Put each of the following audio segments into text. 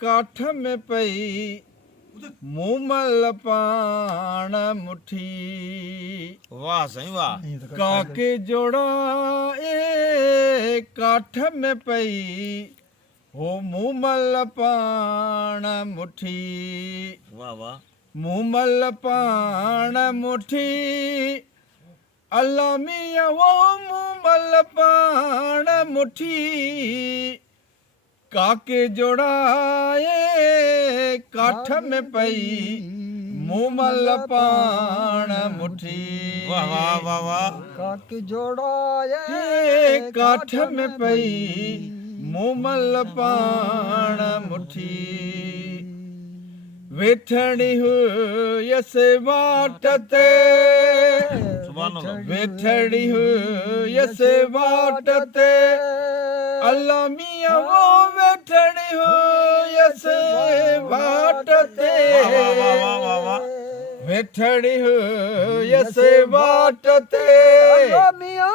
काठ में पई मूमल पाण मुठी वाह सही वाह काके जोड़ा ए काठ में पई हो मूमल पाण मुठी वाह वाह मूमल पाण मुठी अल्लाह मियां वो मूमल पाण मुठी काके जोड़ाए काठ में पई मूमल पाण मुठी वाह वाह वाह वाह काके जोड़ाए हे काठ में पई मूमल पाण मुठी वेठणी हुयस वाट ते सुभान अल्लाह वेठड़ी हुयस वाट ते अल्लाह मियां वो वेठड़ी हुयस वाट ते वाह वाह वाह वाह वाह वेठड़ी हुयस वाट ते अल्लाह मियां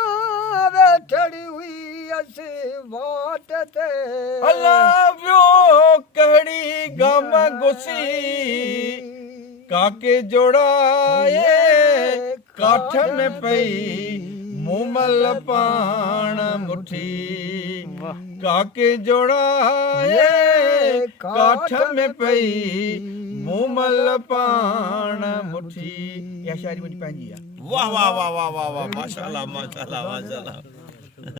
बैठड़ी हुई अस वाट ते अल्लाह व्यो कड़ी गम गुसी काके जोड़ाए काठ में पई मूमल पाण मुठी काके जोड़ाए काठ में पई मूमल पाण मुठी या शायरी मुझी पंहिंजी आहे वाह वाह वाह वाह वाह वाह माशाल्लाह माशाल्लाह माशाल्लाह